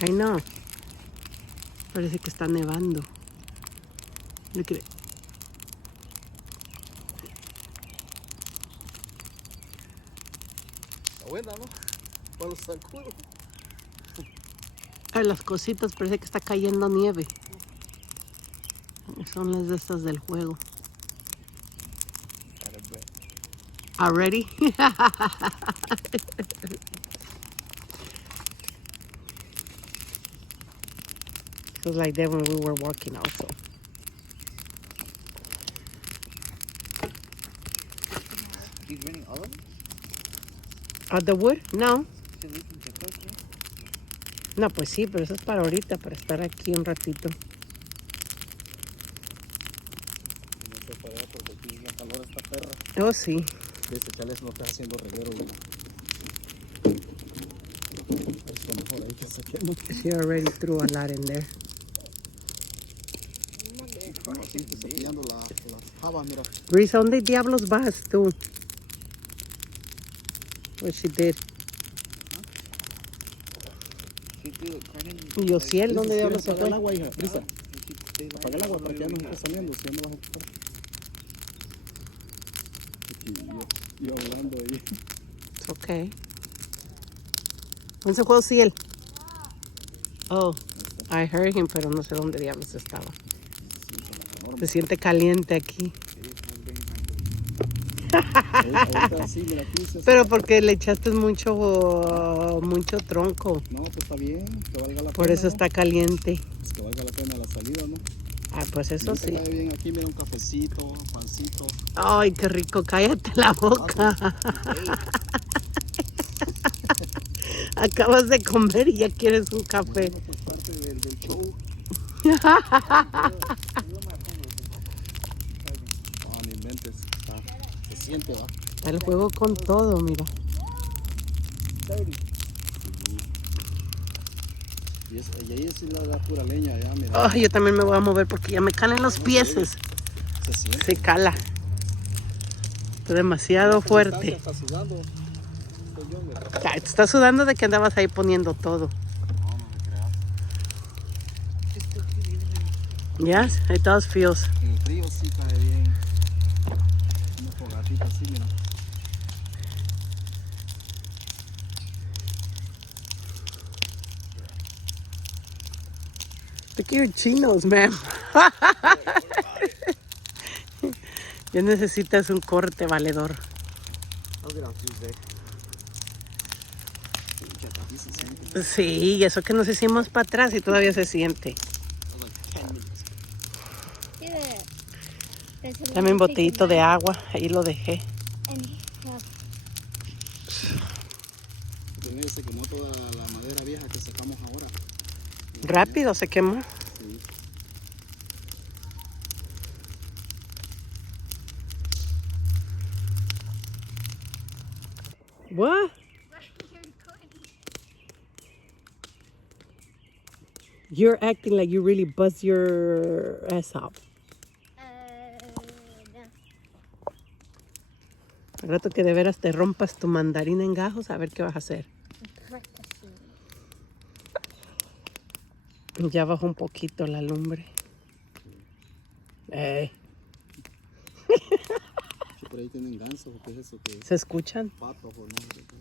I know. Parece que está nevando. Look at it. Está buena, ¿no? Para los zancudos. A las cositas parece que está cayendo nieve. Son las de estas del juego. Already? It was like that when we were walking also. He's running all of them? The wood? No. So we can get back here? No, pues sí, pero eso es para ahorita, para estar aquí un ratito. No sé para allá porque aquí la calor está perra. Oh, sí. Este chales no está haciendo reguero. Es lo mejor ahí que se quema. She already threw a lot in there. Siempre cepillando las habas, mira. Risa, ¿dónde diablos vas tú? What she did. Y Osiel, ¿dónde diablos se Apaga fue? el agua, hija. Brisa. Apaga el agua para que ya no esté saliendo. Si ya no vas a ocupar. Yo hablando ahí. It's okay. ¿Dónde se fue Osiel? Oh, I heard him, pero no sé dónde diablos estaba. Se siente caliente aquí. Ahorita sí, mira, aquí se... Pero porque le echaste mucho tronco. No, pues está bien, que valga la pena. Por eso ¿no? está caliente. Pues que valga la pena la salida, ¿no? Ah, pues eso Ahorita sí. cae bien aquí, mira, un cafecito, pancito. Ay, qué rico. Cállate la boca. Acabas de comer y ya quieres un café. Bueno, pues parte del show. No, ni inventes. Se siente, ¿va? Está el juego con todo, mira. Y ahí es la pura leña, ya, mira. Ay, yo también me voy a mover porque ya me calan los pies. Se siente. Se cala. Está demasiado fuerte. Está sudando. Soy yo, mira. Ay, te estás sudando de que andabas ahí poniendo todo. No, no me creas. Yes, it does feels. El frío sí cae bien. Una fogatita así, mira. Look at your chinos, man. Ya necesitas un corte valedor. I'll get out Tuesday. Aquí se siente. Sí, y eso que nos hicimos para atrás y todavía se siente. También botellito de agua, ahí lo dejé. Primero se quemó toda la madera vieja que sacamos ahora. Rápido se quemó. Sí. What? You're acting like you really buzz your ass up. Al rato que de veras te rompas tu mandarina en gajos, a ver qué vas a hacer. Ya bajó un poquito la lumbre. Sí, por ahí tienen gansos, ¿o qué es eso? ¿Qué es? ¿Se escuchan? Patos o no sé qué.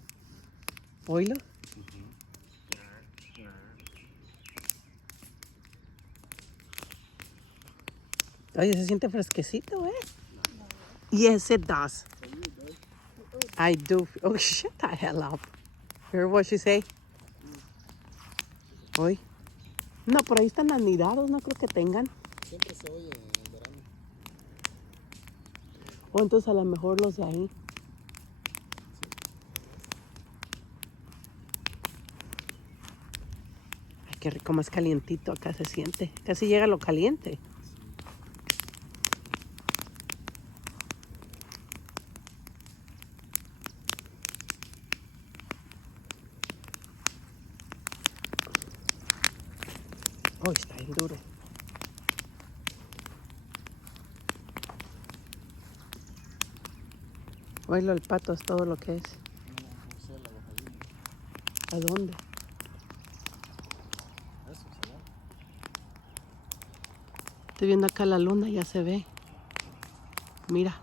Oílo. Oye, se siente fresquecito, ¿eh? Yes, it does. I do. Oh, shut the hell up. Hear what she say? Hoy. No, por ahí están anidados, no creo que tengan. Siempre se oye en el verano. O entonces a lo mejor los de ahí. Ay, qué rico, más calientito acá se siente. Casi llega lo caliente. Oh, está bien duro. Oílo, el pato es todo lo que es. No sé, la bajadita. ¿A dónde? Estoy viendo acá la luna, ya se ve. Mira.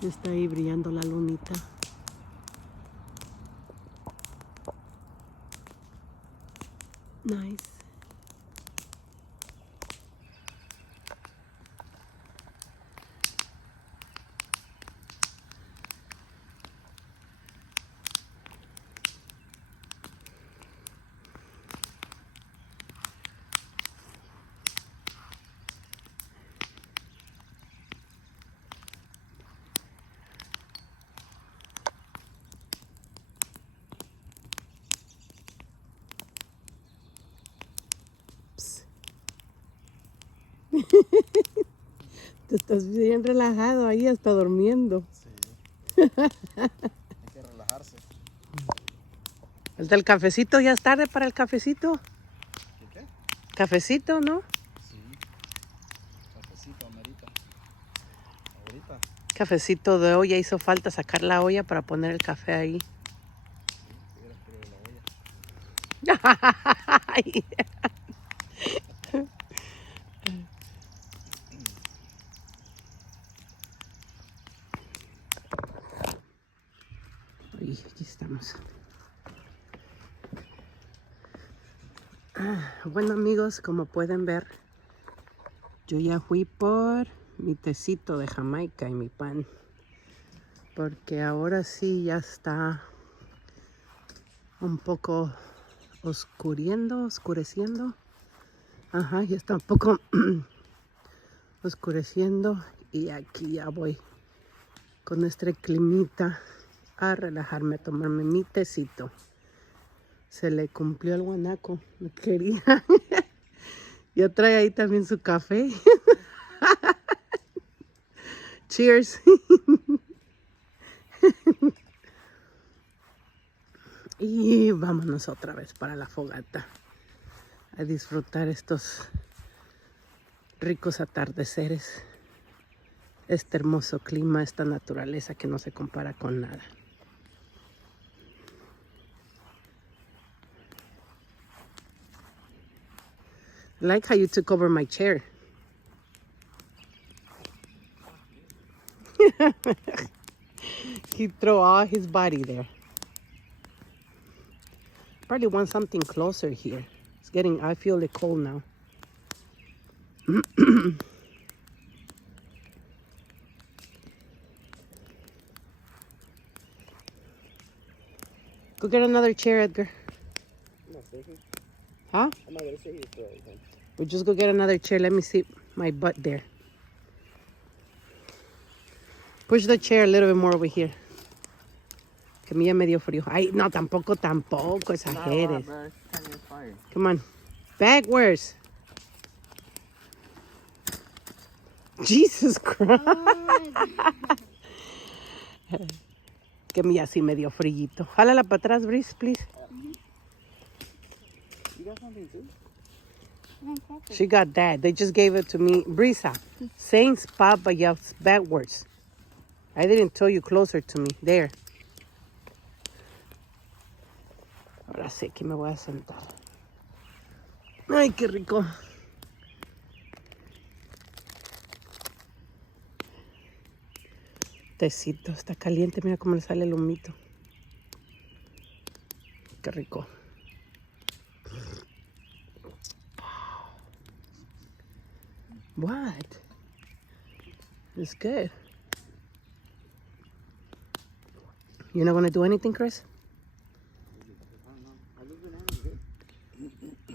Está ahí brillando la lunita. Nice. Tú estás bien relajado ahí, hasta durmiendo. Sí. Hay que relajarse. ¿El cafecito? ¿Ya es tarde para el cafecito? ¿Qué? ¿Cafecito, no? Sí. Cafecito, amerita. Ahorita. Cafecito de olla. Hizo falta sacar la olla para poner el café ahí. Sí, hubiera querido la olla. Ay. Ay, aquí estamos. Bueno amigos, como pueden ver, yo ya fui por mi tecito de Jamaica y mi pan. Porque ahora sí ya está un poco oscureciendo. Ajá, ya está un poco oscureciendo. Y aquí ya voy con este climita a relajarme, a tomarme mi tecito. Se le cumplió el guanaco, no quería. Ya trae ahí también su café. Cheers. Y vámonos otra vez para la fogata a disfrutar estos ricos atardeceres, este hermoso clima, esta naturaleza que no se compara con nada. I like how you took over my chair. He threw all his body there. Probably want something closer here. It's getting, I feel it cold now. Go get another chair, Edgar. I'm not thinking. Huh? I'm not gonna say he's throwing them. We'll just go get another chair. Let me see my butt there. Push the chair a little bit more over here. Que me ya me dio frío. Ay, no, tampoco, exageres. Come on. Backwards. Jesus Christ. Que me ya sí me dio frillito. Jálala para atrás, Brice, please. You got something too? She got that. They just gave it to me. Brisa, same spot, but yeah, backwards. I didn't tell you closer to me. There. Ahora sí que me voy a sentar. Ay, qué rico. Tecito, está caliente. Mira cómo le sale el humito. Qué rico. What? It's good. You're not going to do anything, Chris? I don't know. Are those bananas good?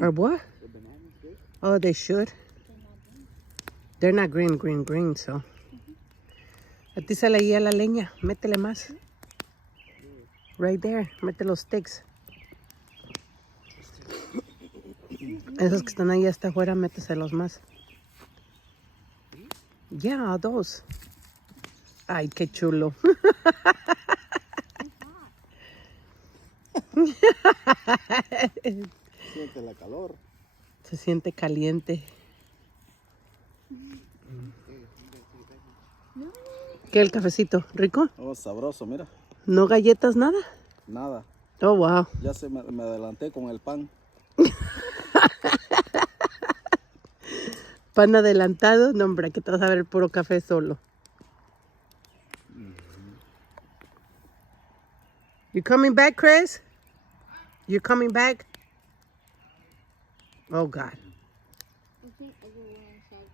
Or what? The bananas good? Oh, they should. They're not green, so. A ti sale ahí a la leña. Métele más. Right there. Mete los sticks. Esos que están ahí hasta afuera, méteselos más. Yeah, dos. Ay, qué chulo. Siente la calor. Se siente caliente. ¿Qué el cafecito? ¿Rico? Oh, sabroso, mira. ¿No galletas, nada? Nada. Oh, wow. Ya me adelanté con el pan. pan adelantado. No, hombre, que te vas a ver puro café solo. You coming back, Chris? You coming back? Oh, God. I think I go inside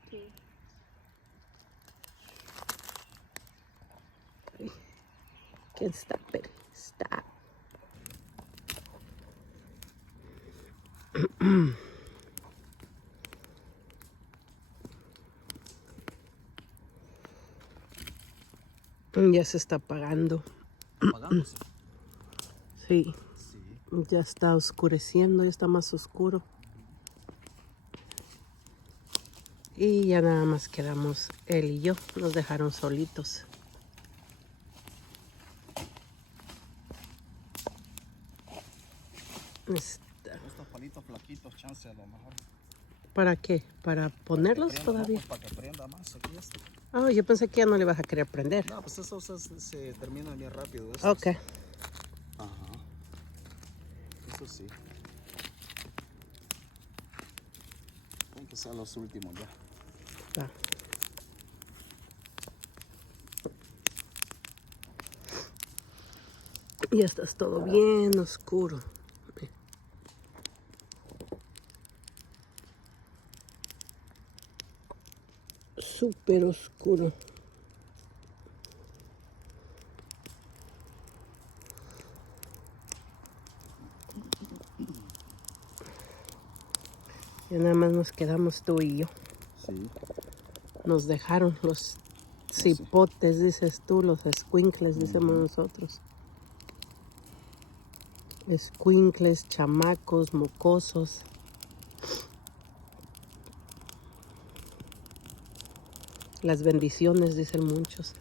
too. Can't stop it. Stop. Ya se está apagando. Apagándose. Sí, Sí. ya está oscureciendo, ya está más oscuro. Y ya nada más quedamos él y yo. Nos dejaron solitos. Estos palitos flaquitos, chance a lo mejor. ¿Para qué? ¿Para ponerlos Prenda, todavía? no, pues, para que prenda más aquí esto. Oh, yo pensé que ya no le vas a querer prender. No, pues eso se termina bien rápido. Eso Ok. Ajá. Eso sí. Tienen que ser los últimos ya. Va. Ya está todo bien oscuro. Súper oscuro. Ya nada más nos quedamos tú y yo. Sí. Nos dejaron los cipotes, dices tú, los escuincles, decimos nosotros. Escuincles, chamacos, mocosos. Las bendiciones, dicen muchos.